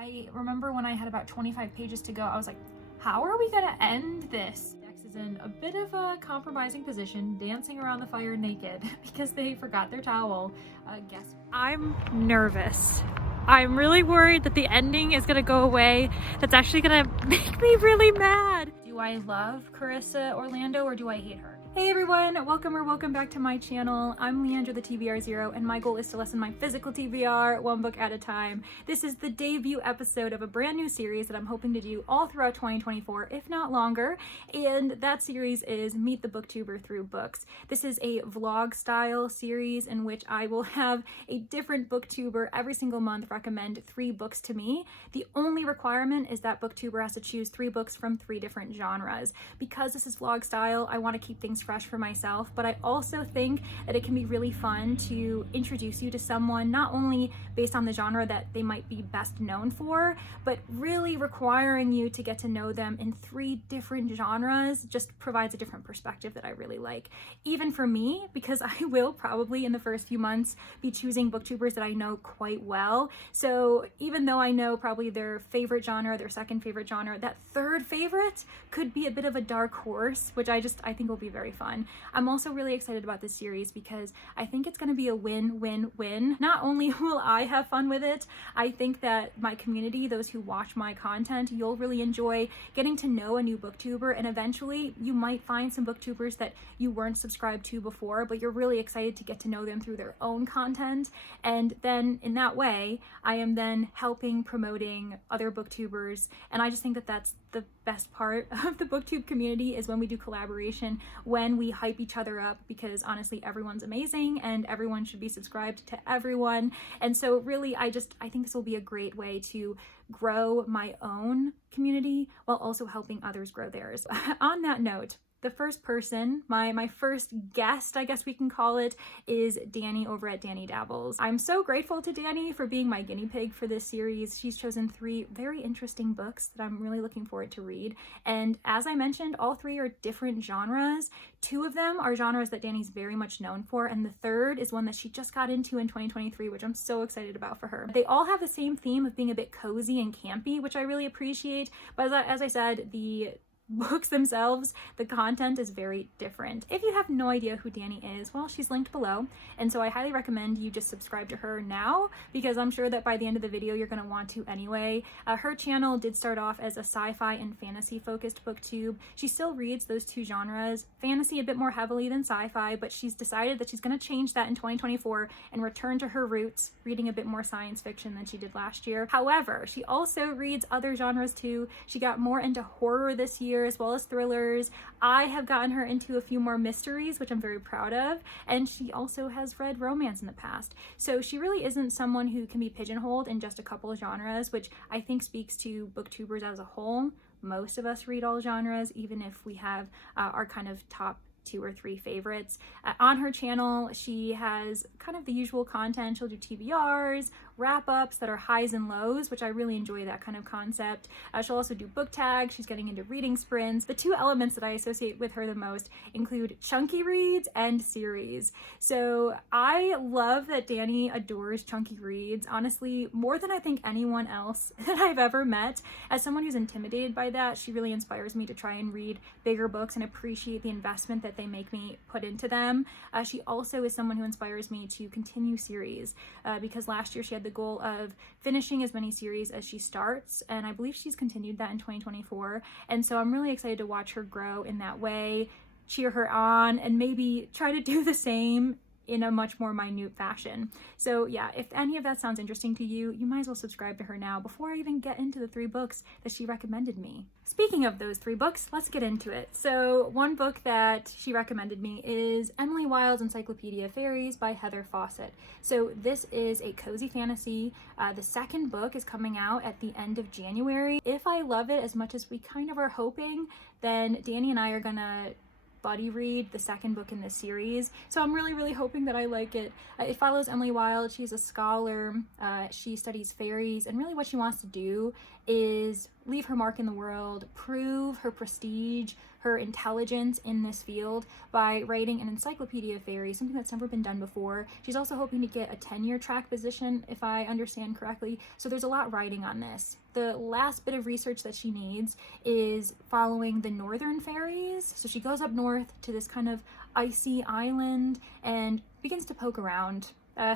I remember when I had about 25 pages to go, I was like, how are we gonna end this? Dex is in a bit of a compromising position, dancing around the fire naked because they forgot their towel. Guess I'm nervous. I'm really worried that the ending is gonna go away. That's actually gonna make me really mad. Do I love Carissa Orlando or do I hate her? Hey everyone, welcome back to my channel. I'm Leandra the TBR Zero, and my goal is to lessen my physical TBR one book at a time. This is the debut episode of a brand new series that I'm hoping to do all throughout 2024, if not longer, and that series is Meet the Booktuber Through Books. This is a vlog style series in which I will have a different booktuber every single month recommend 3 books to me. The only requirement is that booktuber has to choose 3 books from 3 different genres. Because this is vlog style, I want to keep things fresh for myself, but I also think that it can be really fun to introduce you to someone not only based on the genre that they might be best known for, but really requiring you to get to know them in 3 different genres just provides a different perspective that I really like. Even for me, because I will probably in the first few months be choosing booktubers that I know quite well. So even though I know probably their favorite genre, their second favorite genre, that third favorite could be a bit of a dark horse, which I think will be very fun. I'm also really excited about this series because I think it's going to be a win-win-win. Not only will I have fun with it, I think that my community, those who watch my content, you'll really enjoy getting to know a new booktuber, and eventually you might find some booktubers that you weren't subscribed to before, but you're really excited to get to know them through their own content. And then in that way, I am then helping promoting other booktubers, and I just think that that's the best part of the booktube community is when we do collaboration, when we hype each other up, because honestly everyone's amazing and everyone should be subscribed to everyone. And so really I think this will be a great way to grow my own community while also helping others grow theirs. On that note, the first person, my first guest, I guess we can call it, is Danni over at Danni Dabbles. I'm so grateful to Danni for being my guinea pig for this series. She's chosen 3 very interesting books that I'm really looking forward to read. And as I mentioned, all 3 are different genres. 2 of them are genres that Danni's very much known for, and the third is one that she just got into in 2023, which I'm so excited about for her. They all have the same theme of being a bit cozy and campy, which I really appreciate, but as I said, the books themselves, the content is very different. If you have no idea who Danni is, well, she's linked below, and so I highly recommend you just subscribe to her now, because I'm sure that by the end of the video you're going to want to anyway. Her channel did start off as a sci-fi and fantasy focused booktube. She still reads those 2 genres, fantasy a bit more heavily than sci-fi, but she's decided that she's going to change that in 2024 and return to her roots, reading a bit more science fiction than she did last year. However, she also reads other genres too. She got more into horror this year, as well as thrillers. I have gotten her into a few more mysteries, which I'm very proud of, and she also has read romance in the past. So she really isn't someone who can be pigeonholed in just a couple of genres, which I think speaks to booktubers as a whole. Most of us read all genres, even if we have our kind of top 2 or 3 favorites. On her channel, she has kind of the usual content. She'll do TBRs, wrap-ups that are highs and lows, which I really enjoy that kind of concept. She'll also do book tags. She's getting into reading sprints. The 2 elements that I associate with her the most include chunky reads and series. So I love that Danni adores chunky reads, honestly, more than I think anyone else that I've ever met. As someone who's intimidated by that, she really inspires me to try and read bigger books and appreciate the investment that they make me put into them. She also is someone who inspires me to continue series, because last year she had the goal of finishing as many series as she starts, and I believe she's continued that in 2024, and so I'm really excited to watch her grow in that way, cheer her on, and maybe try to do the same in a much more minute fashion. So yeah, if any of that sounds interesting to you, you might as well subscribe to her now before I even get into the 3 books that she recommended me. Speaking of those 3 books, let's get into it. So one book that she recommended me is Emily Wilde's Encyclopaedia Faeries by Heather Fawcett. So this is a cozy fantasy. The second book is coming out at the end of January. If I love it as much as we kind of are hoping, then Danni and I are gonna buddy read, the second book in this series. So I'm really hoping that I like it. It follows Emily Wilde. She's a scholar. She studies fairies, and really what she wants to do is leave her mark in the world, prove her prestige, her intelligence in this field by writing an encyclopedia of fairies, something that's never been done before. She's also hoping to get a tenure track position, if I understand correctly. So there's a lot riding on this. The last bit of research that she needs is following the northern fairies. So she goes up north to this kind of icy island and begins to poke around.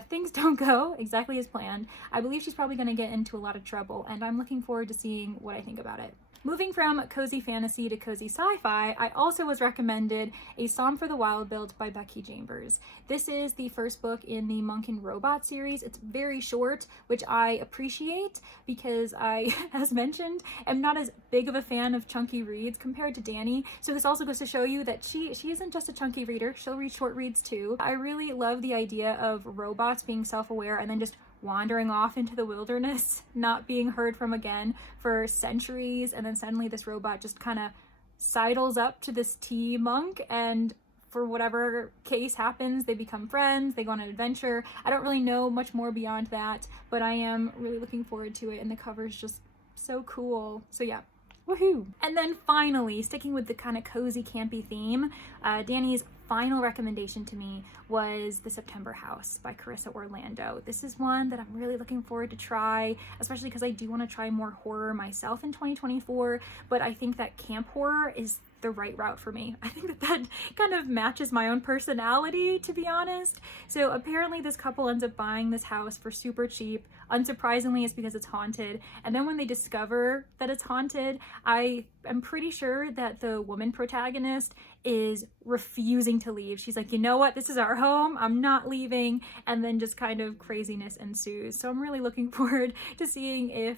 Things don't go exactly as planned. I believe she's probably going to get into a lot of trouble, and I'm looking forward to seeing what I think about it. Moving from cozy fantasy to cozy sci-fi, I also was recommended A Psalm for the Wilde-Built by Becky Chambers. This is the first book in the Monk and Robot series. It's very short, which I appreciate because I, as mentioned, am not as big of a fan of chunky reads compared to Danni. So this also goes to show you that she isn't just a chunky reader. She'll read short reads too. I really love the idea of robots being self-aware and then just wandering off into the wilderness, not being heard from again for centuries, and then suddenly this robot just kind of sidles up to this tea monk, and for whatever case happens, they become friends, they go on an adventure. I don't really know much more beyond that, but I am really looking forward to it, and the cover's just so cool. So yeah. Woohoo! And then finally, sticking with the kind of cozy, campy theme, Danni's final recommendation to me was The September House by Carissa Orlando. This is one that I'm really looking forward to try, especially because I do want to try more horror myself in 2024, but I think that camp horror is the right route for me. I think that kind of matches my own personality, to be honest. So apparently this couple ends up buying this house for super cheap. Unsurprisingly, it's because it's haunted. And then when they discover that it's haunted, I am pretty sure that the woman protagonist is refusing to leave. She's like, you know what? This is our home. I'm not leaving. And then just kind of craziness ensues. So I'm really looking forward to seeing if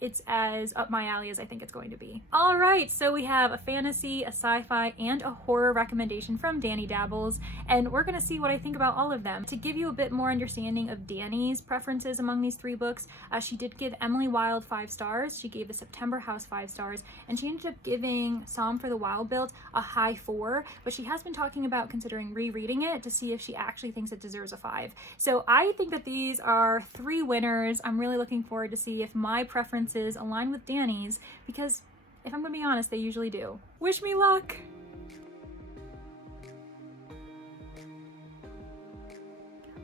it's as up my alley as I think it's going to be. All right, so we have a fantasy, a sci-fi, and a horror recommendation from Danni Dabbles, and we're gonna see what I think about all of them. To give you a bit more understanding of Danni's preferences among these three books, she did give Emily Wilde 5 stars, she gave The September House 5 stars, and she ended up giving Psalm for the Wilde-Built a high 4, but she has been talking about considering rereading it to see if she actually thinks it deserves a 5. So I think that these are 3 winners. I'm really looking forward to see if my preferences align with Danni's, because if I'm gonna be honest, they usually do. Wish me luck!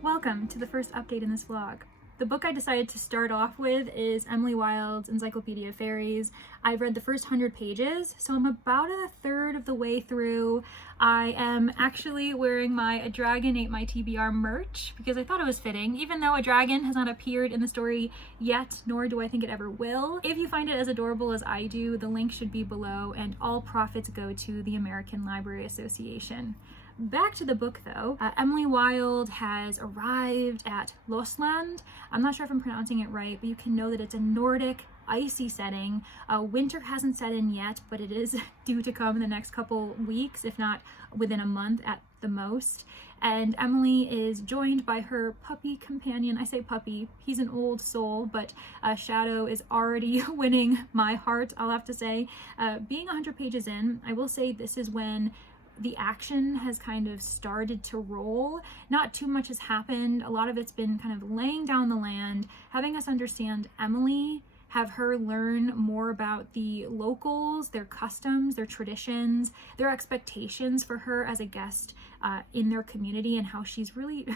Welcome to the first update in this vlog. The book I decided to start off with is Emily Wilde's Encyclopaedia of Faeries. I've read the first 100 pages, so I'm about a third of the way through. I am actually wearing my A Dragon Ate My TBR merch because I thought it was fitting, even though a dragon has not appeared in the story yet, nor do I think it ever will. If you find it as adorable as I do, the link should be below, and all profits go to the American Library Association. Back to the book though, Emily Wilde has arrived at Losland. I'm not sure if I'm pronouncing it right, but you can know that it's a Nordic, icy setting. Winter hasn't set in yet, but it is due to come in the next couple weeks, if not within a month at the most. And Emily is joined by her puppy companion. I say puppy, he's an old soul, but Shadow is already winning my heart, I'll have to say. Being 100 pages in, I will say this is when the action has kind of started to roll. Not too much has happened. A lot of it's been kind of laying down the land, having us understand Emily, have her learn more about the locals, their customs, their traditions, their expectations for her as a guest in their community, and how she's really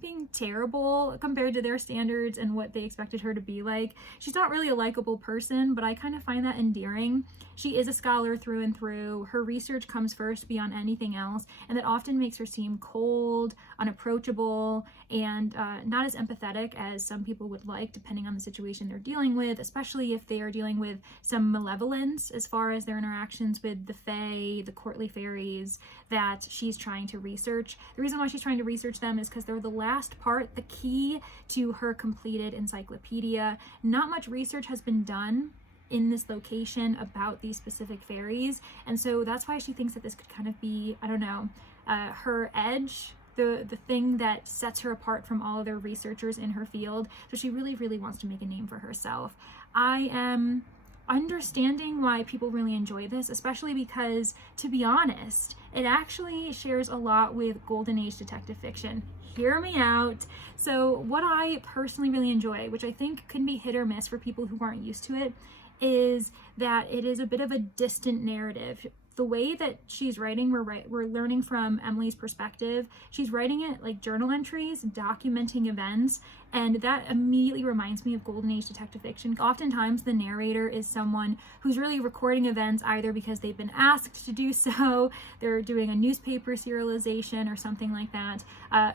being terrible compared to their standards and what they expected her to be like. She's not really a likable person, but I kind of find that endearing. She is a scholar through and through. Her research comes first beyond anything else, and that often makes her seem cold, unapproachable, and not as empathetic as some people would like, depending on the situation they're dealing with, especially if they are dealing with some malevolence as far as their interactions with the Fae, the courtly fairies that she's trying to research. The reason why she's trying to research them is because they're the last part, the key to her completed encyclopedia. Not much research has been done in this location about these specific fairies, and so that's why she thinks that this could kind of be, I don't know, her edge, the thing that sets her apart from all other researchers in her field. So she really wants to make a name for herself. I am understanding why people really enjoy this, especially because, to be honest, it actually shares a lot with Golden Age detective fiction. Hear me out. So what I personally really enjoy, which I think can be hit or miss for people who aren't used to it, is that it is a bit of a distant narrative. The way that she's writing, we're learning from Emily's perspective. She's writing it like journal entries, documenting events, and that immediately reminds me of Golden Age detective fiction. Oftentimes the narrator is someone who's really recording events either because they've been asked to do so, they're doing a newspaper serialization or something like that.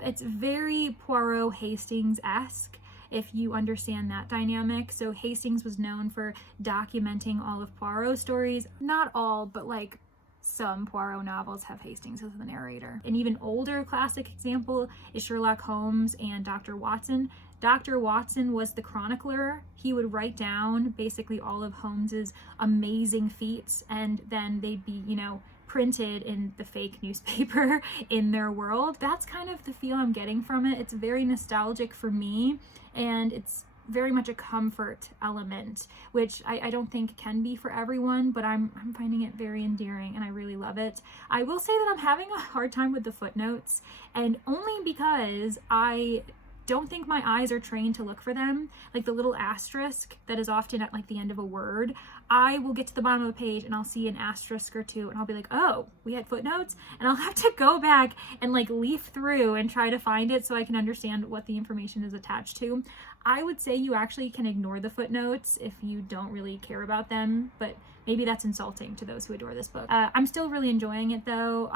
It's very Poirot Hastings-esque, if you understand that dynamic. So Hastings was known for documenting all of Poirot stories. Not all, but like some Poirot novels have Hastings as the narrator. An even older classic example is Sherlock Holmes and Dr. Watson. Dr. Watson was the chronicler. He would write down basically all of Holmes's amazing feats, and then they'd be, you know, printed in the fake newspaper in their world. That's kind of the feel I'm getting from it. It's very nostalgic for me, and it's very much a comfort element, which I don't think can be for everyone, but I'm finding it very endearing and I really love it. I will say that I'm having a hard time with the footnotes, and only because I don't think my eyes are trained to look for them. Like the little asterisk that is often at like the end of a word, I will get to the bottom of the page and I'll see an asterisk or two and I'll be like, oh, we had footnotes? And I'll have to go back and like leaf through and try to find it so I can understand what the information is attached to. I would say you actually can ignore the footnotes if you don't really care about them, but maybe that's insulting to those who adore this book. I'm still really enjoying it though.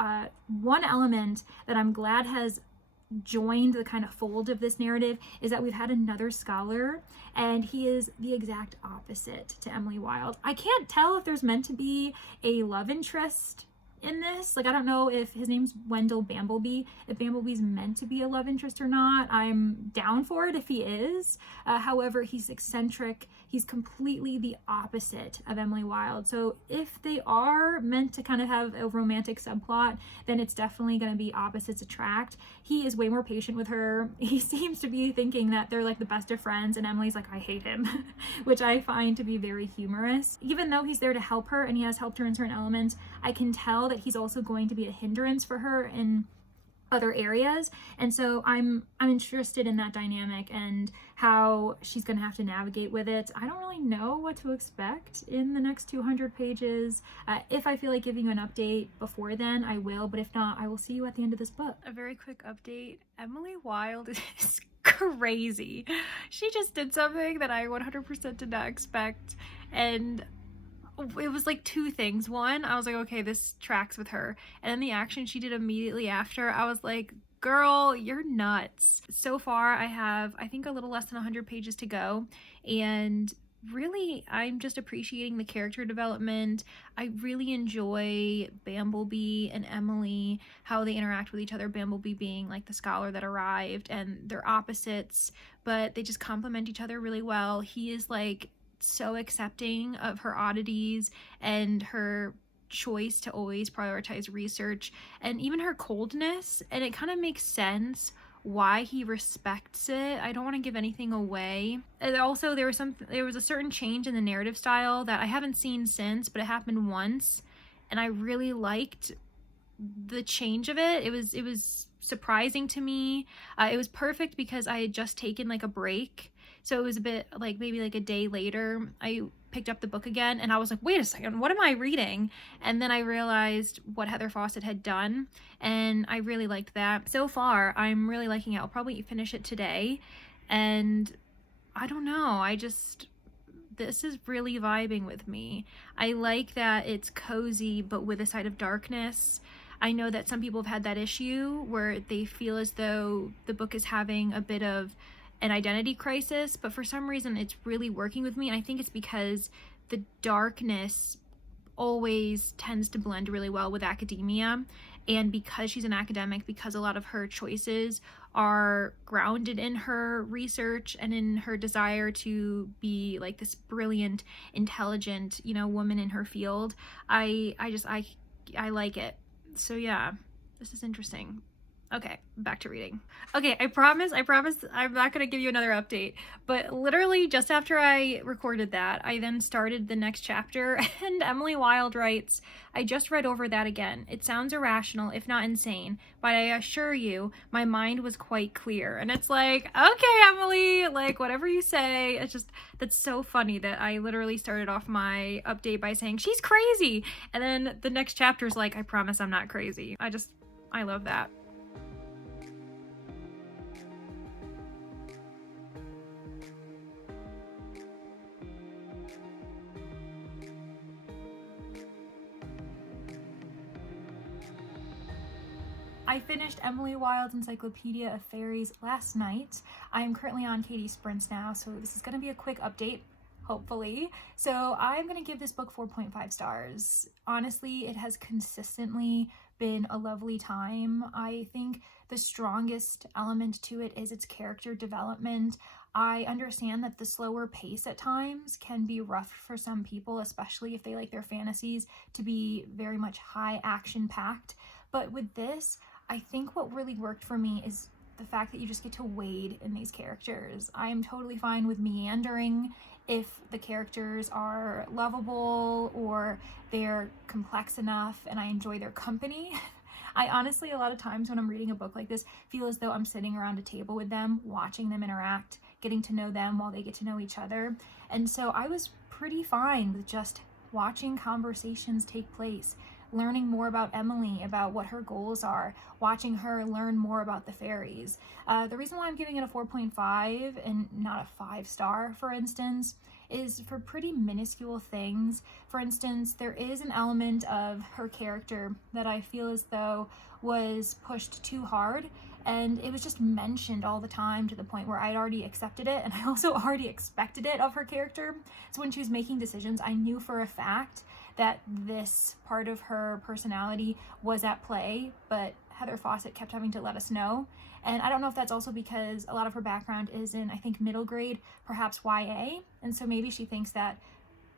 One element that I'm glad has joined the kind of fold of this narrative is that we've had another scholar, and he is the exact opposite to Emily Wilde. I can't tell if there's meant to be a love interest in this. Like, I don't know if his name's Wendell Bambleby, if Bambleby's meant to be a love interest or not. I'm down for it if he is. However, he's eccentric. He's completely the opposite of Emily Wilde. So if they are meant to kind of have a romantic subplot, then it's definitely going to be opposites attract. He is way more patient with her. He seems to be thinking that they're like the best of friends, and Emily's like, I hate him, which I find to be very humorous. Even though he's there to help her and he has helped her in certain elements, I can tell that he's also going to be a hindrance for her in other areas, and so I'm interested in that dynamic and how she's going to have to navigate with it. I don't really know what to expect in the next 200 pages. If I feel like giving you an update before then, I will, but if not, I will see you at the end of this book. A very quick update. Emily Wilde is crazy. She just did something that I 100% did not expect, and it was like two things. One, I was like, okay, this tracks with her. And then the action she did immediately after, I was like, girl, you're nuts. So far, I have, I think, a little less than 100 pages to go. And really, I'm just appreciating the character development. I really enjoy Bambleby and Emily, how they interact with each other. Bambleby being like the scholar that arrived, and they're opposites, but they just complement each other really well. He is like so accepting of her oddities and her choice to always prioritize research and even her coldness, and it kind of makes sense why he respects it. I don't want to give anything away. And also there was a certain change in the narrative style that I haven't seen since, but it happened once, and I really liked the change of it. It was surprising to me. It was perfect because I had just taken like a break. So it was a bit like maybe like a day later, I picked up the book again and I was like, wait a second, what am I reading? And then I realized what Heather Fawcett had done, and I really liked that. So far, I'm really liking it. I'll probably finish it today, and I don't know, this is really vibing with me. I like that it's cozy, but with a side of darkness. I know that some people have had that issue where they feel as though the book is having a bit of an identity crisis, but for some reason it's really working with me, and I think it's because the darkness always tends to blend really well with academia, and because she's an academic, because a lot of her choices are grounded in her research and in her desire to be like this brilliant, intelligent, you know, woman in her field, I like it. So yeah, this is interesting. Okay, back to reading. Okay, I promise I'm not gonna give you another update, but literally just after I recorded that, I then started the next chapter, and Emily Wilde writes, I just read over that again. It sounds irrational, if not insane, but I assure you, my mind was quite clear. And it's like, okay, Emily, like, whatever you say. It's just, that's so funny that I literally started off my update by saying, she's crazy! And then the next chapter's like, I promise I'm not crazy. I love that. I finished Emily Wilde's Encyclopaedia of Faeries last night. I am currently on Katie's sprints now, so this is going to be a quick update, hopefully. So I'm going to give this book 4.5 stars. Honestly, it has consistently been a lovely time. I think the strongest element to it is its character development. I understand that the slower pace at times can be rough for some people, especially if they like their fantasies to be very much high action packed. But with this, I think what really worked for me is the fact that you just get to wade in these characters. I am totally fine with meandering if the characters are lovable or they're complex enough and I enjoy their company. I honestly, a lot of times when I'm reading a book like this, feel as though I'm sitting around a table with them, watching them interact, getting to know them while they get to know each other. And so I was pretty fine with just watching conversations take place, learning more about Emily, about what her goals are, watching her learn more about the fairies. The reason why I'm giving it a 4.5 and not a 5-star, for instance, is for pretty minuscule things. For instance, there is an element of her character that I feel as though was pushed too hard, and it was just mentioned all the time to the point where I'd already accepted it, and I also already expected it of her character. So when she was making decisions, I knew for a fact that this part of her personality was at play, but Heather Fawcett kept having to let us know. And I don't know if that's also because a lot of her background is in, I think, middle grade, perhaps YA, and so maybe she thinks that,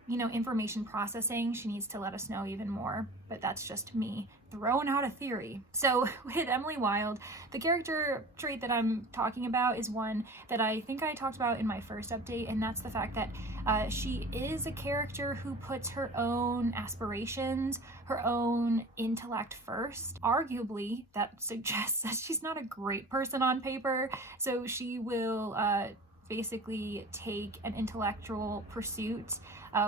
you know, information processing, she needs to let us know even more, but that's just me throwing out a theory. So with Emily Wilde, the character trait that I'm talking about is one that I think I talked about in my first update, and that's the fact that she is a character who puts her own aspirations, her own intellect first. Arguably, that suggests that she's not a great person on paper, so she will basically take an intellectual pursuit,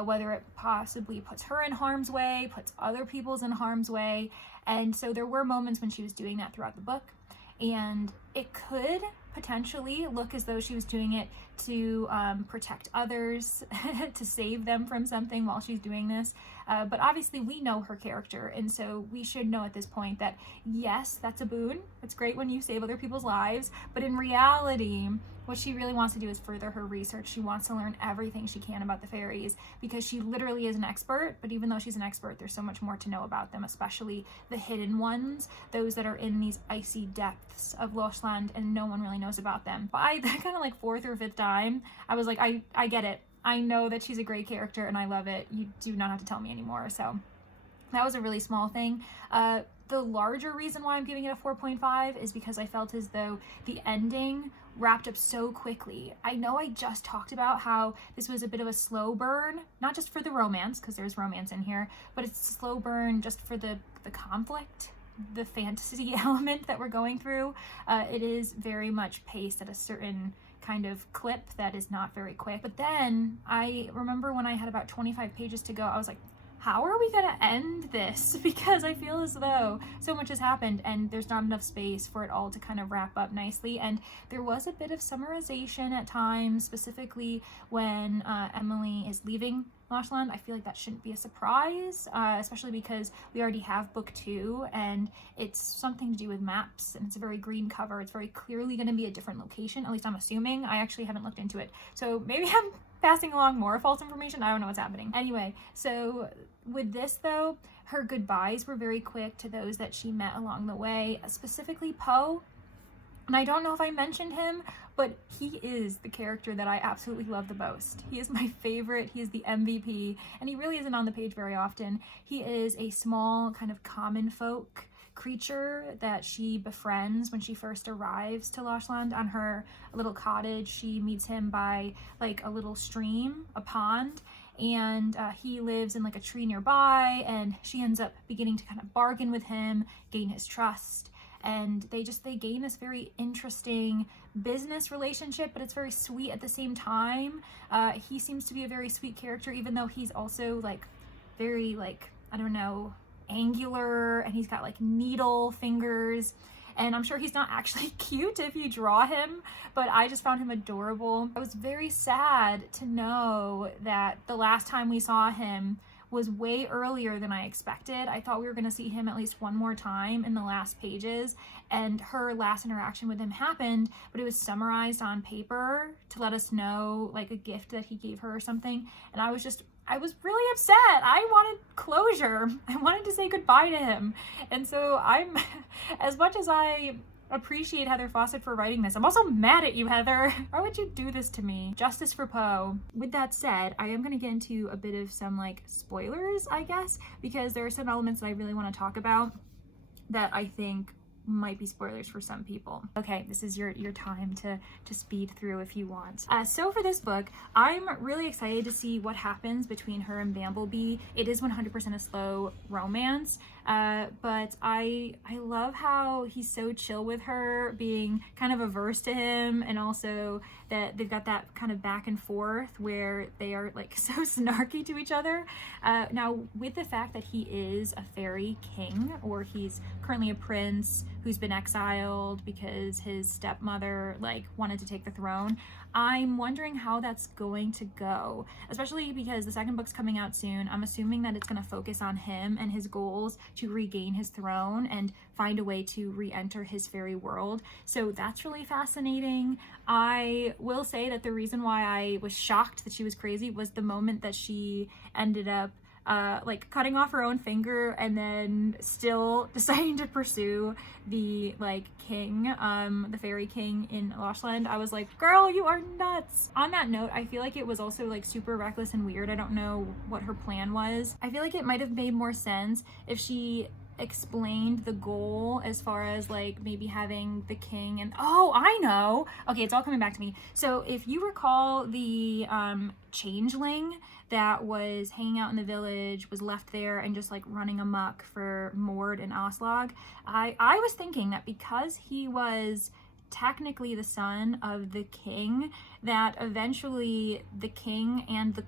whether it possibly puts her in harm's way, puts other people's in harm's way. And so there were moments when she was doing that throughout the book, and it could potentially look as though she was doing it to protect others, to save them from something while she's doing this. But obviously we know her character, and so we should know at this point that yes, that's a boon. It's great when you save other people's lives, but in reality, what she really wants to do is further her research. She wants to learn everything she can about the fairies because she literally is an expert, but even though she's an expert, there's so much more to know about them, especially the hidden ones, those that are in these icy depths of Lochland and no one really knows about them. By the kind of like 4th or 5th time, I was like, I get it. I know that she's a great character and I love it. You do not have to tell me anymore. So that was a really small thing. The larger reason why I'm giving it a 4.5 is because I felt as though the ending wrapped up so quickly. I know I just talked about how this was a bit of a slow burn, not just for the romance, because there's romance in here, but it's a slow burn just for the conflict, the fantasy element that we're going through. It is very much paced at a certain kind of clip that is not very quick. But then I remember when I had about 25 pages to go, I was like, how are we gonna end this? Because I feel as though so much has happened and there's not enough space for it all to kind of wrap up nicely. And there was a bit of summarization at times, specifically when Emily is leaving Lochland. I feel like that shouldn't be a surprise, especially because we already have book 2 and it's something to do with maps and it's a very green cover. It's very clearly going to be a different location, at least I'm assuming. I actually haven't looked into it, so maybe I'm passing along more false information. I don't know what's happening. Anyway, so with this though, her goodbyes were very quick to those that she met along the way, specifically Poe. And I don't know if I mentioned him, but he is the character that I absolutely love the most. He is my favorite. He is the MVP, and he really isn't on the page very often. He is a small kind of common folk creature that she befriends when she first arrives to Lochland on her little cottage. She meets him by like a little stream, a pond, and he lives in like a tree nearby, and she ends up beginning to kind of bargain with him, gain his trust, and they gain this very interesting business relationship, but it's very sweet at the same time. He seems to be a very sweet character, even though he's also like very like, I don't know, angular, and he's got like needle fingers, and I'm sure he's not actually cute if you draw him, but I just found him adorable. I was very sad to know that the last time we saw him was way earlier than I expected. I thought we were going to see him at least one more time in the last pages, and her last interaction with him happened, but it was summarized on paper to let us know like a gift that he gave her or something, and I was really upset. I wanted closure. I wanted to say goodbye to him. And so I'm, as much as I appreciate Heather Fawcett for writing this, I'm also mad at you, Heather. Why would you do this to me? Justice for Poe. With that said, I am going to get into a bit of some like spoilers, I guess, because there are some elements that I really want to talk about that I think might be spoilers for some people. Okay, this is your time to speed through if you want. So for this book, I'm really excited to see what happens between her and Bamblebee. It is 100% a slow romance, but I love how he's so chill with her, being kind of averse to him, and also that they've got that kind of back and forth where they are like so snarky to each other. Now, with the fact that he is a fairy king, or he's currently a prince who's been exiled because his stepmother like wanted to take the throne, I'm wondering how that's going to go, especially because the second book's coming out soon. I'm assuming that it's going to focus on him and his goals to regain his throne and find a way to re-enter his fairy world. So that's really fascinating. I will say that the reason why I was shocked that she was crazy was the moment that she ended up like cutting off her own finger and then still deciding to pursue the like king, the fairy king in Lochland. I was like, girl, you are nuts. On that note, I feel like it was also like super reckless and weird. I don't know what her plan was. I feel like it might have made more sense if she explained the goal as far as like maybe having the king and I know. Okay, it's all coming back to me. So if you recall the changeling that was hanging out in the village, was left there and just like running amok for Mord and Oslog, I was thinking that because he was technically the son of the king, that eventually the king and the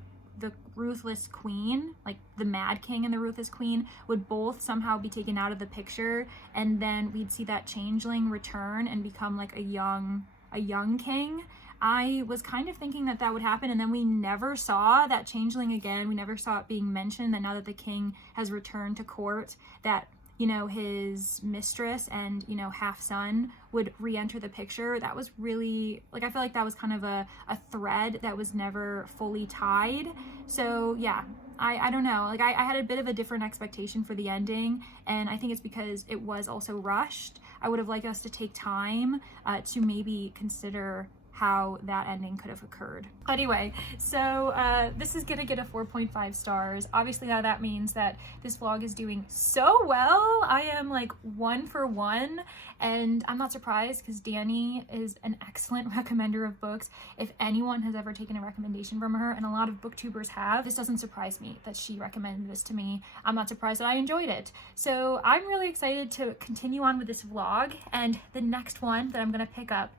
ruthless queen, like the mad king and the ruthless queen, would both somehow be taken out of the picture, and then we'd see that changeling return and become like a young king. I was kind of thinking that would happen, and then we never saw that changeling again. We never saw it being mentioned that now that the king has returned to court, that, you know, his mistress and, you know, half son would re-enter the picture. That was really, like, I feel like that was kind of a thread that was never fully tied. So yeah, I don't know, like I had a bit of a different expectation for the ending, and I think it's because it was also rushed. I would have liked us to take time to maybe consider how that ending could have occurred. Anyway, so this is gonna get a 4.5 stars. Obviously now that means that this vlog is doing so well. I am like 1 for 1, and I'm not surprised because Danni is an excellent recommender of books. If anyone has ever taken a recommendation from her, and a lot of booktubers have, this doesn't surprise me that she recommended this to me. I'm not surprised that I enjoyed it. So I'm really excited to continue on with this vlog, and the next one that I'm gonna pick up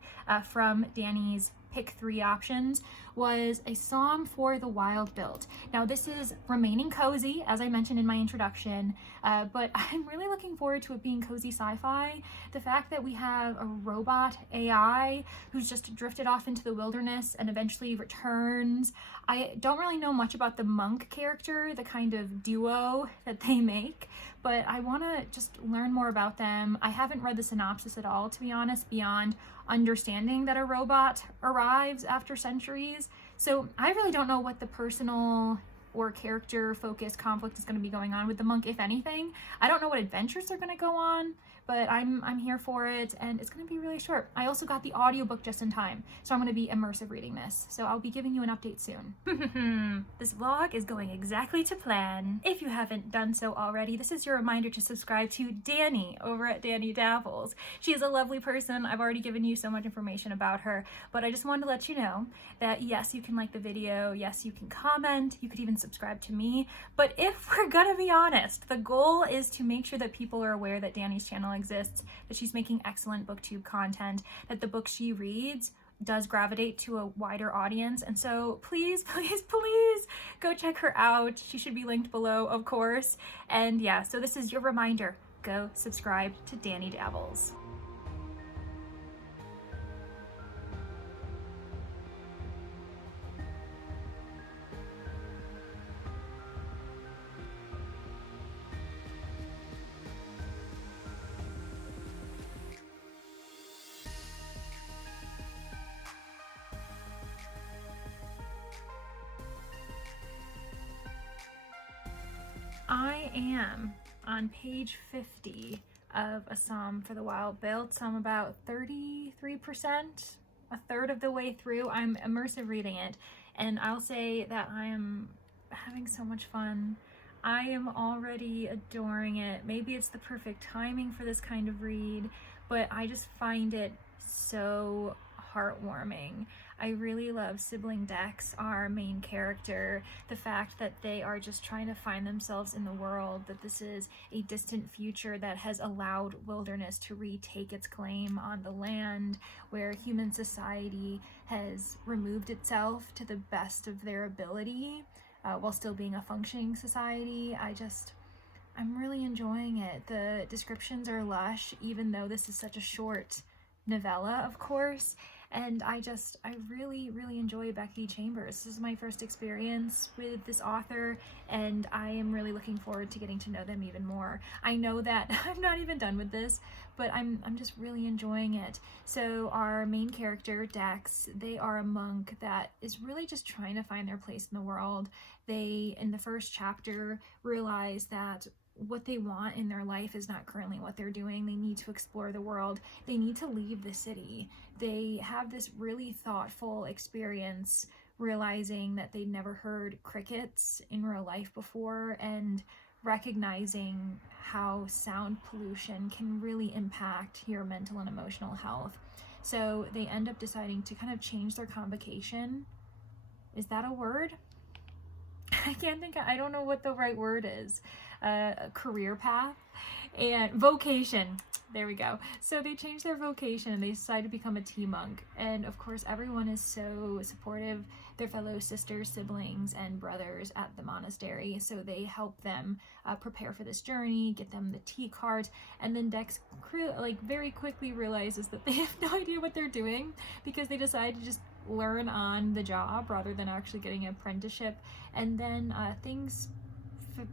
from Danni's pick 3 options was A Psalm for the Wilde-Built. Now this is remaining cozy, as I mentioned in my introduction, but I'm really looking forward to it being cozy sci-fi. The fact that we have a robot AI who's just drifted off into the wilderness and eventually returns. I don't really know much about the monk character, the kind of duo that they make, but I want to just learn more about them. I haven't read the synopsis at all, to be honest, beyond understanding that a robot arrives after centuries. So I really don't know what the personal or character-focused conflict is going to be going on with the monk, if anything. I don't know what adventures they're going to go on, but I'm here for it, and it's going to be really short. I also got the audiobook just in time, so I'm going to be immersive reading this. So I'll be giving you an update soon. This vlog is going exactly to plan. If you haven't done so already, this is your reminder to subscribe to Danni over at Danni Dabbles. She is a lovely person. I've already given you so much information about her, but I just wanted to let you know that yes, you can like the video, yes, you can comment, you could even subscribe to me, but if we're gonna be honest, the goal is to make sure that people are aware that Danni's channel exists, that she's making excellent booktube content, that the book she reads does gravitate to a wider audience, and so please, please, please go check her out. She should be linked below, of course. And yeah, so this is your reminder, go subscribe to Danni Dabbles. I am on page 50 of A Psalm for the Wilde-Built, so I'm about 33%, a third of the way through. I'm immersive reading it, and I'll say that I am having so much fun. I am already adoring it. Maybe it's the perfect timing for this kind of read, but I just find it so heartwarming. I really love sibling Dex, our main character, the fact that they are just trying to find themselves in the world, that this is a distant future that has allowed wilderness to retake its claim on the land, where human society has removed itself to the best of their ability while still being a functioning society. I'm really enjoying it. The descriptions are lush, even though this is such a short novella, of course. And I really, really enjoy Becky Chambers. This is my first experience with this author, and I am really looking forward to getting to know them even more. I know that I'm not even done with this, but I'm just really enjoying it. So our main character, Dex, they are a monk that is really just trying to find their place in the world. They, in the first chapter, realize that what they want in their life is not currently what they're doing. They need to explore the world. They need to leave the city. They have this really thoughtful experience realizing that they'd never heard crickets in real life before, and recognizing how sound pollution can really impact your mental and emotional health. So they end up deciding to kind of change their convocation. Is that a word? I don't know what the right word is. Career path and vocation. There we go. So they changed their vocation and they decided to become a tea monk. And of course, everyone is so supportive, their fellow sisters, siblings, and brothers at the monastery. So they help them prepare for this journey, get them the tea cart, and then Dex very quickly realizes that they have no idea what they're doing, because they decide to just learn on the job rather than actually getting an apprenticeship. And then things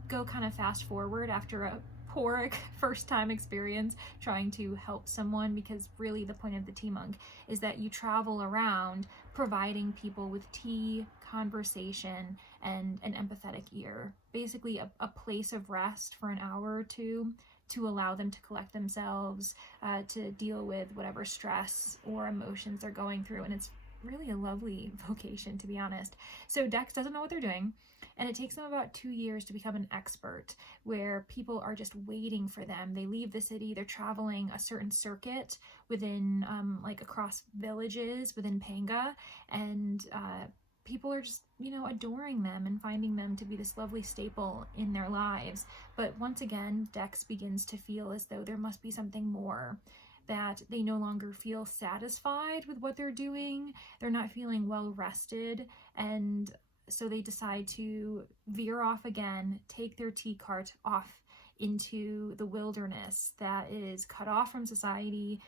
go kind of fast forward after a poor first time experience trying to help someone, because really the point of the tea monk is that you travel around providing people with tea, conversation, and an empathetic ear. Basically a place of rest for an hour or two to allow them to collect themselves, to deal with whatever stress or emotions they're going through. And it's really a lovely vocation, to be honest. So Dex doesn't know what they're doing, and it takes them about 2 years to become an expert, where people are just waiting for them. They leave the city, they're traveling a certain circuit within across villages within Panga, and people are just, adoring them and finding them to be this lovely staple in their lives. But once again, Dex begins to feel as though there must be something more, that they no longer feel satisfied with what they're doing. They're not feeling well rested, and so they decide to veer off again, take their tea cart off into the wilderness that is cut off from society.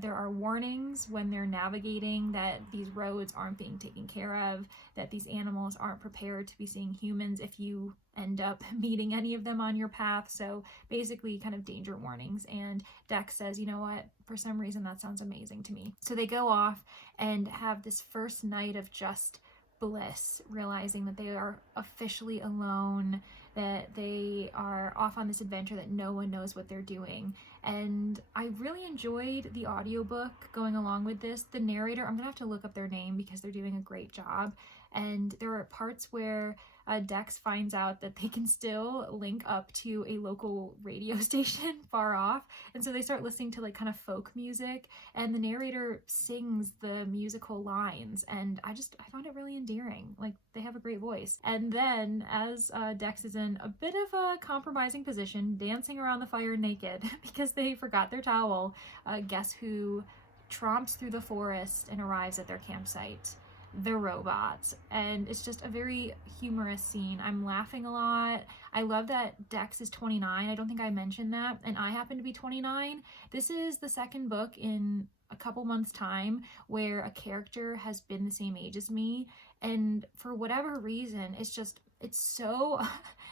There are warnings when they're navigating that these roads aren't being taken care of, that these animals aren't prepared to be seeing humans if you end up meeting any of them on your path. So basically kind of danger warnings. And Dex says, you know what, for some reason that sounds amazing to me. So they go off and have this first night of just bliss, realizing that they are officially alone, that they are off on this adventure that no one knows what they're doing. And I really enjoyed the audiobook going along with this. The narrator, I'm gonna have to look up their name because they're doing a great job. And there are parts where Dex finds out that they can still link up to a local radio station far off, and so they start listening to like kind of folk music, and the narrator sings the musical lines, and I found it really endearing. Like, they have a great voice. And then as Dex is in a bit of a compromising position, dancing around the fire naked because they forgot their towel, guess who tromps through the forest and arrives at their campsite? The robots. And it's just a very humorous scene. I'm laughing a lot. I love that Dex is 29. I don't think I mentioned that, and I happen to be 29. This is the second book in a couple months' time where a character has been the same age as me, and for whatever reason, it's so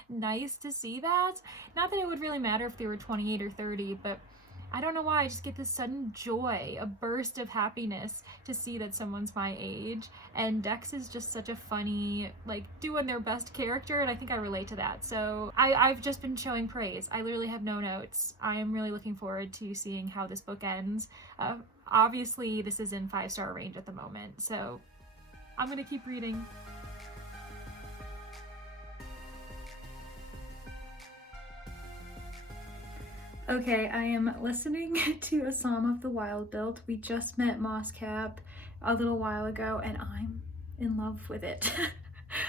nice to see that. Not that it would really matter if they were 28 or 30, but I don't know why, I just get this sudden joy, a burst of happiness to see that someone's my age. And Dex is just such a funny, like, doing their best character, and I think I relate to that. So I've just been showing praise. I literally have no notes. I am really looking forward to seeing how this book ends. Obviously, this is in 5-star range at the moment, so I'm gonna keep reading. Okay, I am listening to A Psalm of the Wilde-Built. We just met Mosscap a little while ago, and I'm in love with it.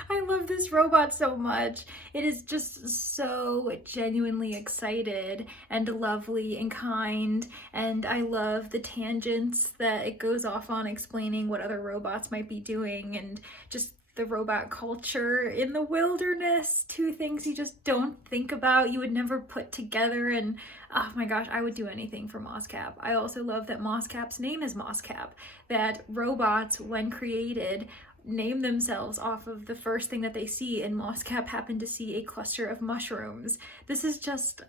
I love this robot so much. It is just so genuinely excited and lovely and kind, and I love the tangents that it goes off on explaining what other robots might be doing, and just the robot culture in the wilderness, two things you just don't think about, you would never put together, and oh my gosh, I would do anything for Mosscap. I also love that Mosscap's name is Mosscap, that robots, when created, name themselves off of the first thing that they see, and Mosscap happened to see a cluster of mushrooms. This is just,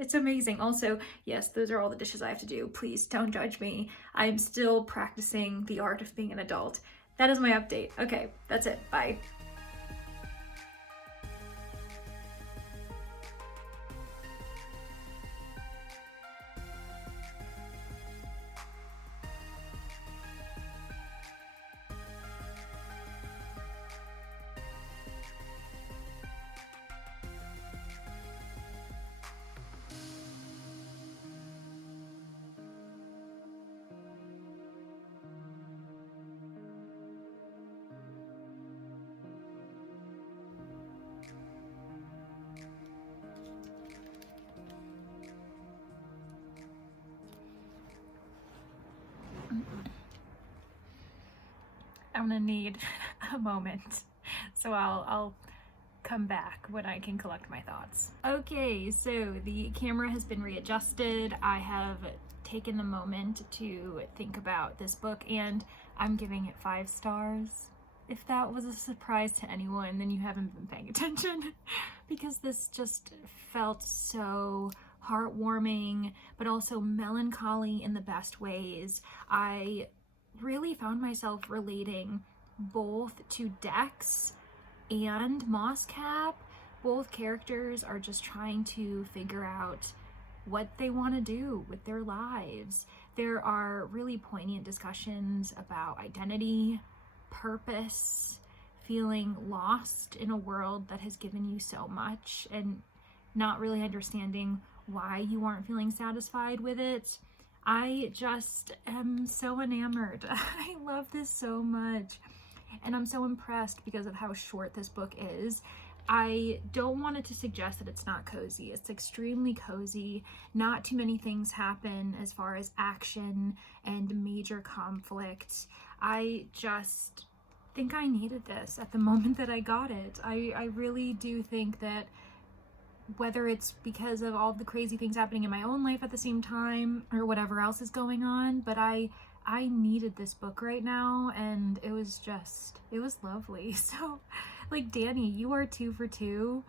it's amazing. Also, yes, those are all the dishes I have to do. Please don't judge me. I'm still practicing the art of being an adult. That is my update. Okay, that's it. Bye. I'm gonna need a moment, so I'll come back when I can collect my thoughts. Okay, so the camera has been readjusted. I have taken the moment to think about this book, and I'm giving it 5 stars. If that was a surprise to anyone, then you haven't been paying attention, because this just felt so heartwarming, but also melancholy in the best ways. I really found myself relating both to Dex and Mosscap. Both characters are just trying to figure out what they want to do with their lives. There are really poignant discussions about identity, purpose, feeling lost in a world that has given you so much and not really understanding why you aren't feeling satisfied with it. I just am so enamored. I love this so much, and I'm so impressed because of how short this book is. I don't want it to suggest that it's not cozy. It's extremely cozy. Not too many things happen as far as action and major conflict. I just think I needed this at the moment that I got it. I really do think that, whether it's because of all the crazy things happening in my own life at the same time or whatever else is going on, but I needed this book right now, and it was lovely. So, like, Danny, you are 2 for 2.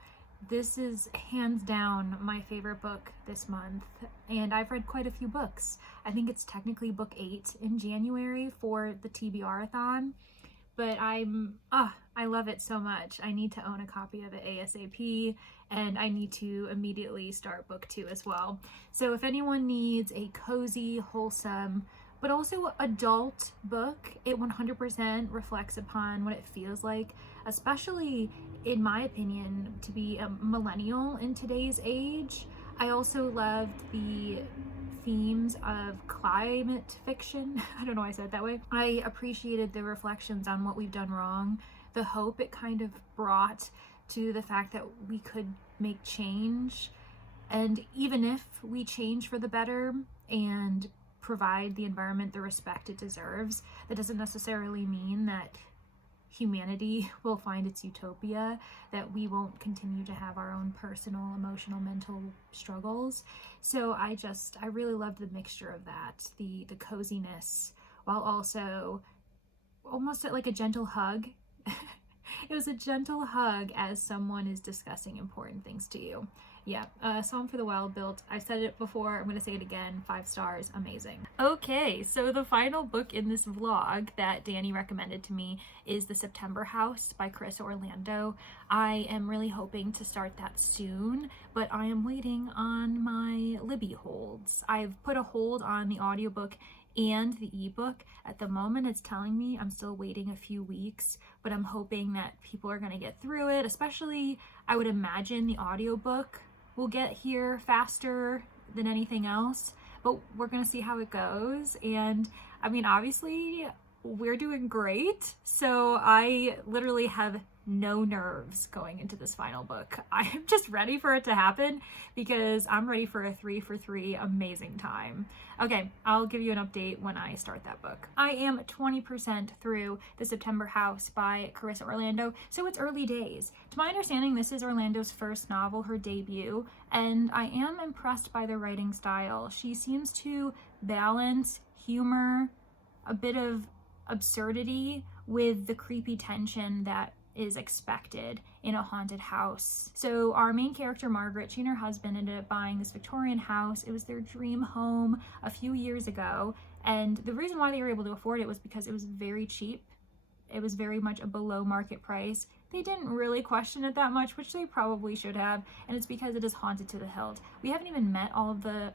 This is hands down my favorite book this month, and I've read quite a few books. I think it's technically book 8 in January for the TBRathon, but I love it so much. I need to own a copy of it ASAP, and I need to immediately start book 2 as well. So if anyone needs a cozy, wholesome, but also adult book, it 100% reflects upon what it feels like, especially in my opinion, to be a millennial in today's age. I also loved the themes of climate fiction. I don't know why I said it that way. I appreciated the reflections on what we've done wrong, the hope it kind of brought to the fact that we could make change. And even if we change for the better and provide the environment the respect it deserves, that doesn't necessarily mean that humanity will find its utopia, that we won't continue to have our own personal, emotional, mental struggles. So I really loved the mixture of that, the coziness, while also almost like a gentle hug. It was a gentle hug as someone is discussing important things to you. Yeah, Song for the Wilde-Built. I've said it before, I'm gonna say it again, 5 stars, amazing. Okay, so the final book in this vlog that Danny recommended to me is The September House by Carissa Orlando. I am really hoping to start that soon, but I am waiting on my Libby holds. I've put a hold on the audiobook and the ebook. At the moment, it's telling me I'm still waiting a few weeks, but I'm hoping that people are gonna get through it, especially I would imagine the audiobook will get here faster than anything else, but we're gonna see how it goes. And I mean, obviously we're doing great, so I literally have no nerves going into this final book. I'm just ready for it to happen because I'm ready for a 3 for 3 amazing time. Okay, I'll give you an update when I start that book. I am 20% through The September House by Carissa Orlando, so it's early days. To my understanding, this is Orlando's first novel, her debut, and I am impressed by the writing style. She seems to balance humor, a bit of absurdity with the creepy tension that is expected in a haunted house. So our main character, Margaret, she and her husband ended up buying this Victorian house. It was their dream home a few years ago, and the reason why they were able to afford it was because it was very cheap. It was very much a below market price. They didn't really question it that much, which they probably should have, and it's because it is haunted to the hilt. We haven't even met all of the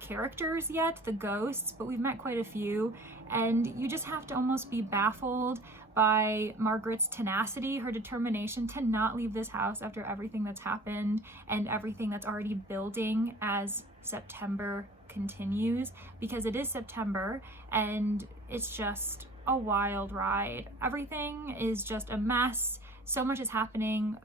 characters yet, the ghosts, but we've met quite a few, and you just have to almost be baffled by Margaret's tenacity, her determination to not leave this house after everything that's happened and everything that's already building as September continues, because it is September and it's just a wild ride. Everything is just a mess. So much is happening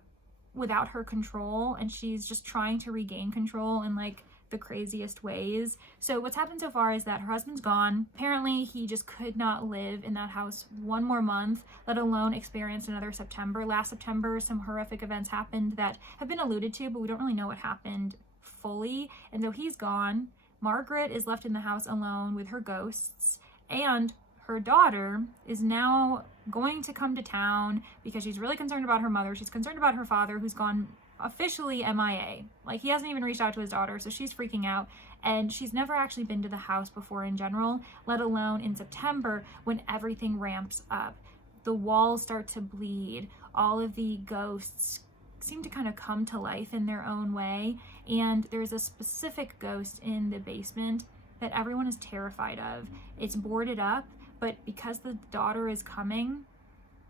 without her control, and she's just trying to regain control in like the craziest ways. So what's happened so far is that her husband's gone. Apparently he just could not live in that house one more month, let alone experience another September. Last September, some horrific events happened that have been alluded to, but we don't really know what happened fully. And so he's gone. Margaret is left in the house alone with her ghosts, and her daughter is now going to come to town because she's really concerned about her mother. She's concerned about her father, who's gone officially MIA. Like, he hasn't even reached out to his daughter, so she's freaking out, and she's never actually been to the house before in general, let alone in September when everything ramps up. The walls start to bleed, all of the ghosts seem to kind of come to life in their own way, and there's a specific ghost in the basement that everyone is terrified of. It's boarded up, but because the daughter is coming,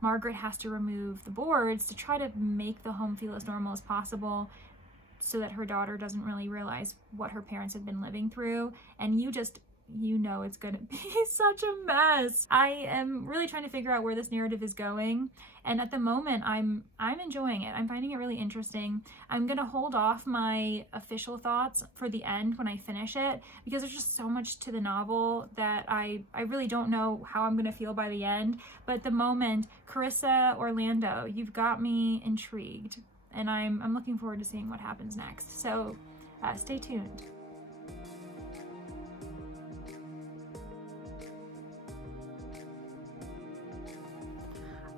Margaret has to remove the boards to try to make the home feel as normal as possible so that her daughter doesn't really realize what her parents have been living through. And you know it's gonna be such a mess. I am really trying to figure out where this narrative is going, and at the moment I'm enjoying it. I'm finding it really interesting. I'm gonna hold off my official thoughts for the end when I finish it, because there's just so much to the novel that I really don't know how I'm gonna feel by the end. But at the moment, Carissa Orlando, you've got me intrigued, and I'm looking forward to seeing what happens next. So stay tuned.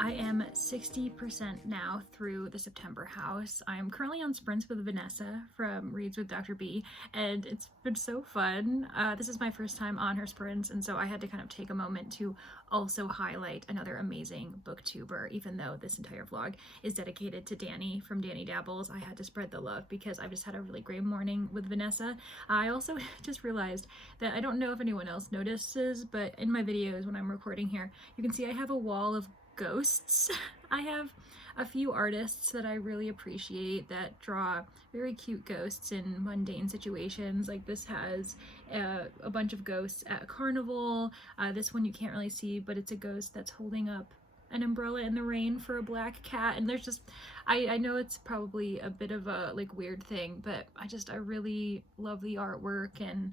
I am 60% now through the September house. I'm currently on sprints with Vanessa from Reads with Dr. B, and it's been so fun. This is my first time on her sprints, and so I had to kind of take a moment to also highlight another amazing booktuber. Even though this entire vlog is dedicated to Danni from Danni Dabbles, I had to spread the love because I've just had a really great morning with Vanessa. I also just realized that I don't know if anyone else notices, but in my videos when I'm recording here, you can see I have a wall of ghosts. I have a few artists that I really appreciate that draw very cute ghosts in mundane situations. Like this has a bunch of ghosts at a carnival. This one you can't really see, but it's a ghost that's holding up an umbrella in the rain for a black cat. And there's just, I know it's probably a bit of a like weird thing, but I really love the artwork. And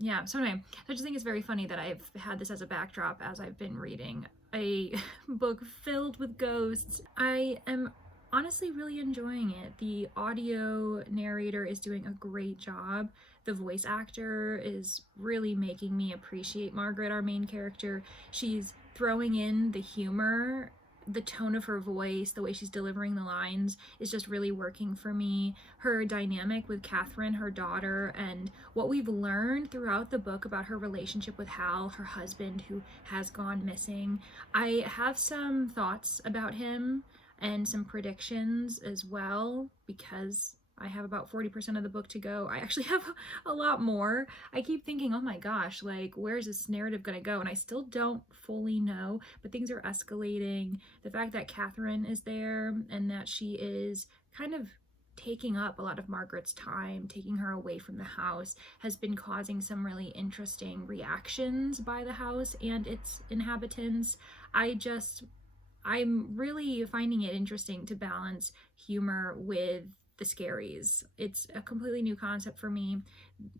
yeah, so anyway, I just think it's very funny that I've had this as a backdrop as I've been reading a book filled with ghosts. I am honestly really enjoying it. The audio narrator is doing a great job. The voice actor is really making me appreciate Margaret, our main character. She's throwing in the humor. The tone of her voice, the way she's delivering the lines is just really working for me. Her dynamic with Catherine, her daughter, and what we've learned throughout the book about her relationship with Hal, her husband who has gone missing. I have some thoughts about him and some predictions as well because I have about 40% of the book to go. I actually have a lot more. I keep thinking, oh my gosh, like where's this narrative gonna go? And I still don't fully know, but things are escalating. The fact that Catherine is there and that she is kind of taking up a lot of Margaret's time, taking her away from the house, has been causing some really interesting reactions by the house and its inhabitants. I'm really finding it interesting to balance humor with the scaries. It's a completely new concept for me.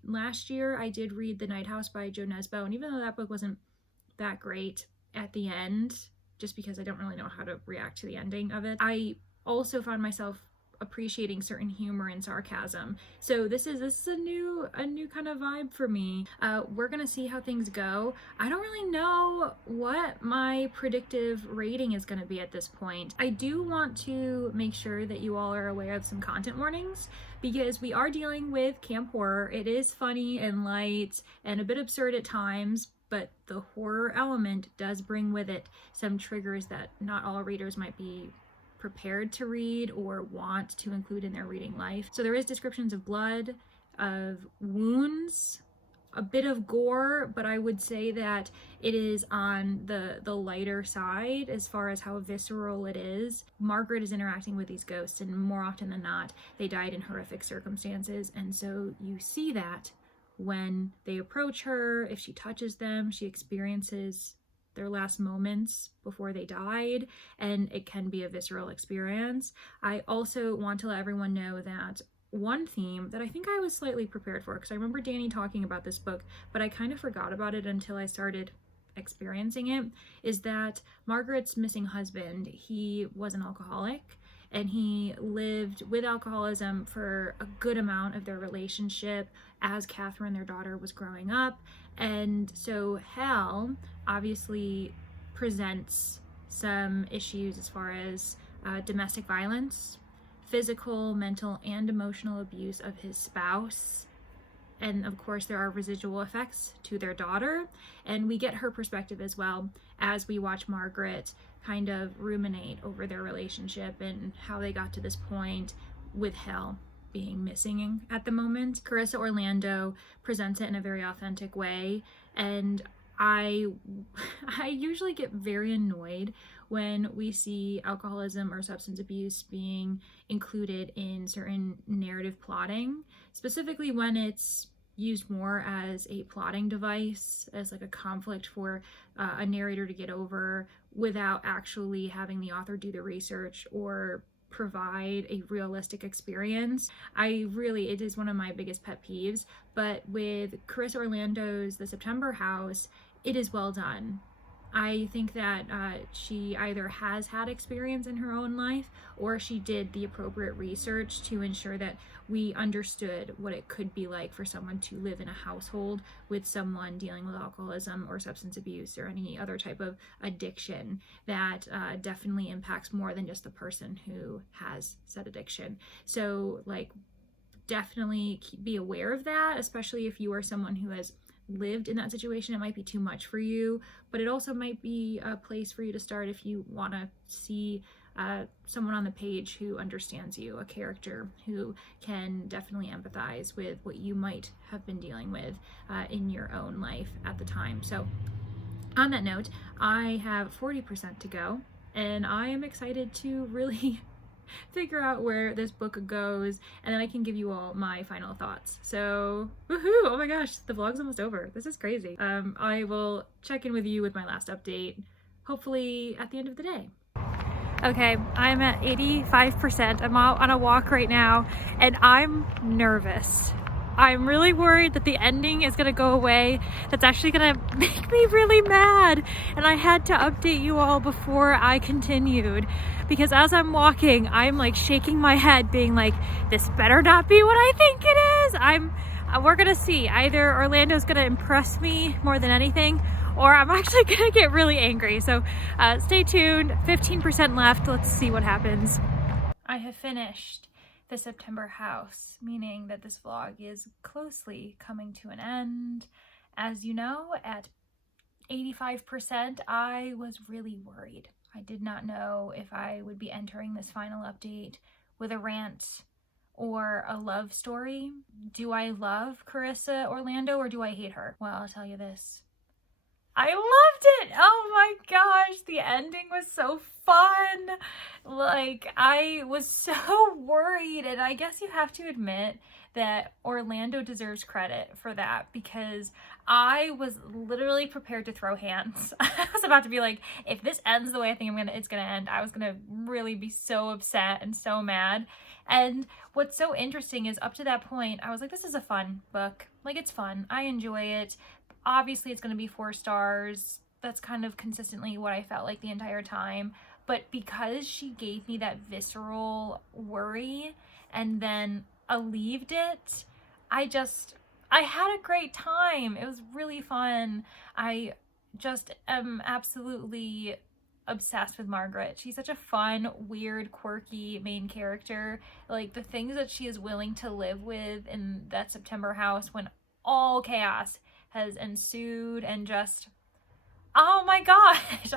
Last year I did read The Night House by Joe Nesbo, and even though that book wasn't that great at the end, just because I don't really know how to react to the ending of it, I also found myself appreciating certain humor and sarcasm. So this is a new kind of vibe for me. We're gonna see how things go. I don't really know what my predictive rating is gonna be at this point. I do want to make sure that you all are aware of some content warnings because we are dealing with camp horror. It is funny and light and a bit absurd at times, but the horror element does bring with it some triggers that not all readers might be prepared to read or want to include in their reading life. So there is descriptions of blood, of wounds, a bit of gore, but I would say that it is on the lighter side as far as how visceral it is. Margaret is interacting with these ghosts, and more often than not, they died in horrific circumstances, and so you see that when they approach her. If she touches them, she experiences their last moments before they died, and it can be a visceral experience. I also want to let everyone know that one theme that I think I was slightly prepared for, because I remember Danni talking about this book, but I kind of forgot about it until I started experiencing it, is that Margaret's missing husband, he was an alcoholic, and he lived with alcoholism for a good amount of their relationship as Catherine, their daughter, was growing up. And so Hal obviously presents some issues as far as domestic violence, physical, mental, and emotional abuse of his spouse. And of course, there are residual effects to their daughter. And we get her perspective as well as we watch Margaret kind of ruminate over their relationship and how they got to this point with Hal being missing at the moment. Carissa Orlando presents it in a very authentic way, and I usually get very annoyed when we see alcoholism or substance abuse being included in certain narrative plotting, specifically when it's used more as a plotting device, as like a conflict for a narrator to get over without actually having the author do the research or provide a realistic experience. It is one of my biggest pet peeves, but with Carissa Orlando's The September House, it is well done. I think that she either has had experience in her own life or she did the appropriate research to ensure that we understood what it could be like for someone to live in a household with someone dealing with alcoholism or substance abuse or any other type of addiction that definitely impacts more than just the person who has said addiction. So like, definitely be aware of that, especially if you are someone who has lived in that situation. It might be too much for you, but it also might be a place for you to start if you want to see someone on the page who understands you, a character who can definitely empathize with what you might have been dealing with in your own life at the time. So on that note, I have 40% to go, and I am excited to really figure out where this book goes, and then I can give you all my final thoughts. So woohoo! Oh my gosh, the vlog's almost over. This is crazy. I will check in with you with my last update, hopefully at the end of the day. Okay, I'm at 85%. I'm out on a walk right now, and I'm nervous. I'm really worried that the ending is gonna go away. That's actually gonna make me really mad. And I had to update you all before I continued, because as I'm walking, I'm like shaking my head being like, this better not be what I think it is. We're gonna see. Either Orlando's gonna impress me more than anything, or I'm actually gonna get really angry. So stay tuned, 15% left. Let's see what happens. I have finished the September house, meaning that this vlog is closely coming to an end. As you know, at 85%, I was really worried. I did not know if I would be entering this final update with a rant or a love story. Do I love Carissa Orlando or do I hate her? Well, I'll tell you this. I loved it! Oh my gosh, the ending was so fun! Like, I was so worried, and I guess you have to admit that Orlando deserves credit for that, because I was literally prepared to throw hands. I was about to be like, if this ends the way I think it's gonna end, I was gonna really be so upset and so mad. And what's so interesting is up to that point, I was like, this is a fun book. Like, it's fun. I enjoy it. Obviously, it's going to be 4 stars. That's kind of consistently what I felt like the entire time. But because she gave me that visceral worry and then alleviated it, I had a great time. It was really fun. I just am absolutely obsessed with Margaret. She's such a fun, weird, quirky main character. Like, the things that she is willing to live with in that September house when all chaos has ensued, and just, oh my gosh,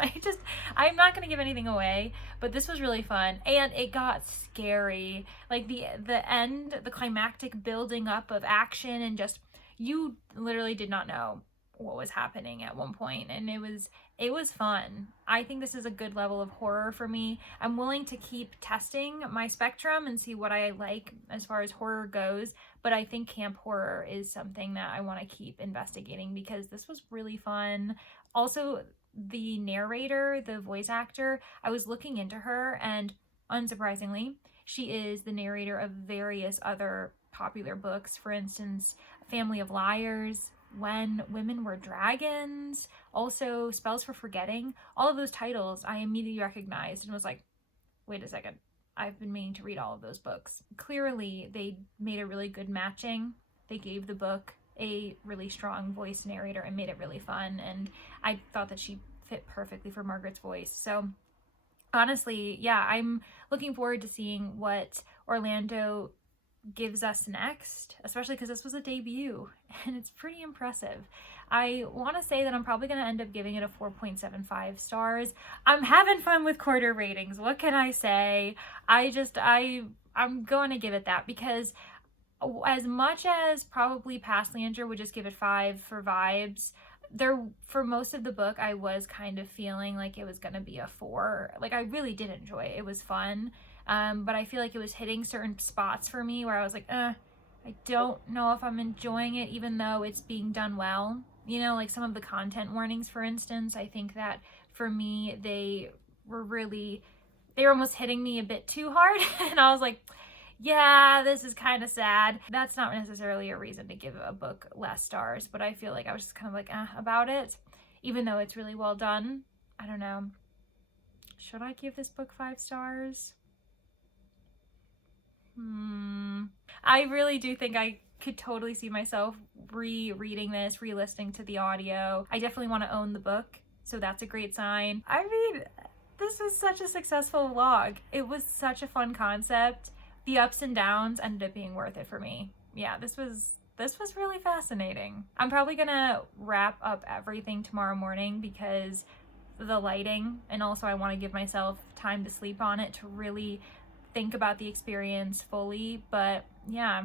I'm not gonna give anything away, but this was really fun, and it got scary. Like, the end, the climactic building up of action, and just, you literally did not know what was happening at one point, and it was fun. I think this is a good level of horror for me. I'm willing to keep testing my spectrum and see what I like as far as horror goes, but I think camp horror is something that I want to keep investigating, because this was really fun. Also, the narrator, the voice actor, I was looking into her, and unsurprisingly, she is the narrator of various other popular books. For instance, Family of Liars, When Women Were Dragons, also Spells for Forgetting. All of those titles I immediately recognized and was like, wait a second, I've been meaning to read all of those books. Clearly, they made a really good matching. They gave the book a really strong voice narrator and made it really fun, and I thought that she fit perfectly for Margaret's voice. So honestly, yeah, I'm looking forward to seeing what Orlando gives us next, especially because this was a debut and it's pretty impressive. I want to say that I'm probably going to end up giving it a 4.75 stars. I'm having fun with quarter ratings. What can I say? I'm going to give it that, because as much as probably past Leandra would just give it 5 for vibes, for most of the book I was kind of feeling like it was going to be a 4. Like, I really did enjoy it. It was fun. But I feel like it was hitting certain spots for me where I was like, I don't know if I'm enjoying it, even though it's being done well. You know, like some of the content warnings, for instance, I think that for me, they were almost hitting me a bit too hard. And I was like, yeah, this is kind of sad. That's not necessarily a reason to give a book less stars, but I feel like I was just kind of like, about it. even though it's really well done. I don't know. Should I give this book 5 stars? I really do think I could totally see myself rereading this, re-listening to the audio. I definitely want to own the book, so that's a great sign. I mean, this was such a successful vlog. It was such a fun concept. The ups and downs ended up being worth it for me. Yeah, this was really fascinating. I'm probably gonna wrap up everything tomorrow morning because the lighting, and also I want to give myself time to sleep on it to really think about the experience fully. But yeah,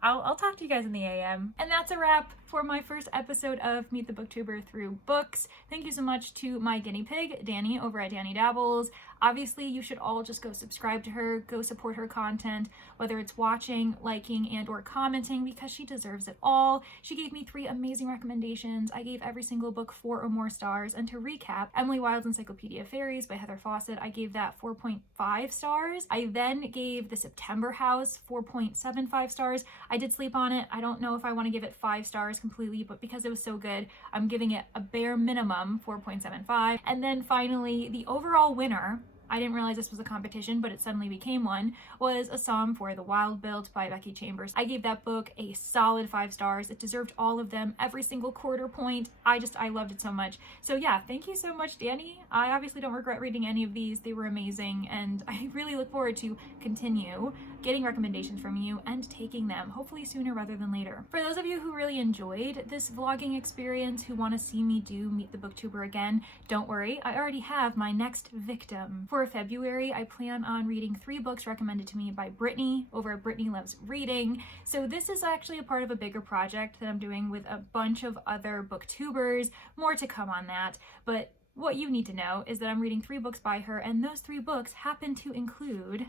I'll talk to you guys in the AM. And that's a wrap for my first episode of Meet the Booktuber through books. Thank you so much to my guinea pig, Danni, over at Danni Dabbles. Obviously, you should all just go subscribe to her, go support her content, whether it's watching, liking, and or commenting, because she deserves it all. She gave me 3 amazing recommendations. I gave every single book 4 or more stars. And to recap, Emily Wilde's Encyclopaedia of Faeries by Heather Fawcett, I gave that 4.5 stars. I then gave The September House 4.75 stars. I did sleep on it. I don't know if I want to give it 5 stars completely, but because it was so good, I'm giving it a bare minimum 4.75. And then finally, the overall winner, I didn't realize this was a competition, but it suddenly became one, was A Psalm for the Wilde-Built by Becky Chambers. I gave that book a solid 5 stars. It deserved all of them, every single quarter point. I loved it so much. So yeah, thank you so much, Danni. I obviously don't regret reading any of these. They were amazing, and I really look forward to continue getting recommendations from you and taking them, hopefully sooner rather than later. For those of you who really enjoyed this vlogging experience, who want to see me do Meet the Booktuber again, don't worry, I already have my next victim. For February, I plan on reading 3 books recommended to me by Brittany over at Brittany Loves Reading. So this is actually a part of a bigger project that I'm doing with a bunch of other booktubers. More to come on that, but what you need to know is that I'm reading 3 books by her, and those 3 books happen to include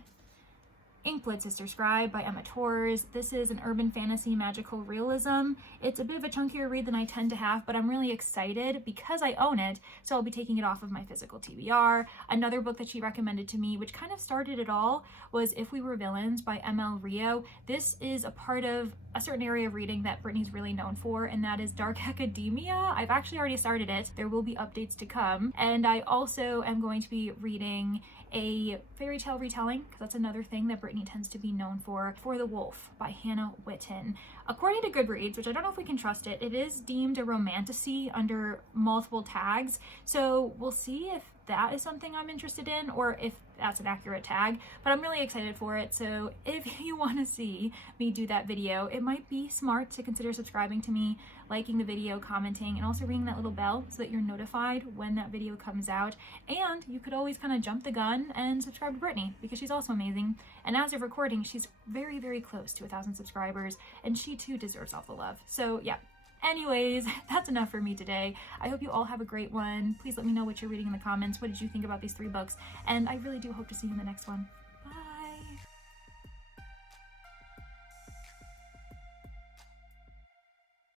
Inkblot Sister Scribe by Emma Torz. This is an urban fantasy magical realism. It's a bit of a chunkier read than I tend to have, but I'm really excited because I own it, so I'll be taking it off of my physical TBR. Another book that she recommended to me, which kind of started it all, was If We Were Villains by ML Rio. This is a part of a certain area of reading that Brittany's really known for, and that is dark academia. I've actually already started it. There will be updates to come. And I also am going to be reading a fairy tale retelling, because that's another thing that Brittany tends to be known for the Wolf by Hannah Whitten. According to Goodreads, which I don't know if we can trust it, it is deemed a romantasy under multiple tags, so we'll see if that is something I'm interested in or if that's an accurate tag, but I'm really excited for it. So if you want to see me do that video, it might be smart to consider subscribing to me, liking the video, commenting, and also ringing that little bell so that you're notified when that video comes out. And you could always kind of jump the gun and subscribe to Brittany because she's also amazing. And as of recording, she's very, very close to 1,000 subscribers, and she too deserves all the love. So yeah. Anyways, that's enough for me today. I hope you all have a great one. Please let me know what you're reading in the comments. What did you think about these 3 books? And I really do hope to see you in the next one.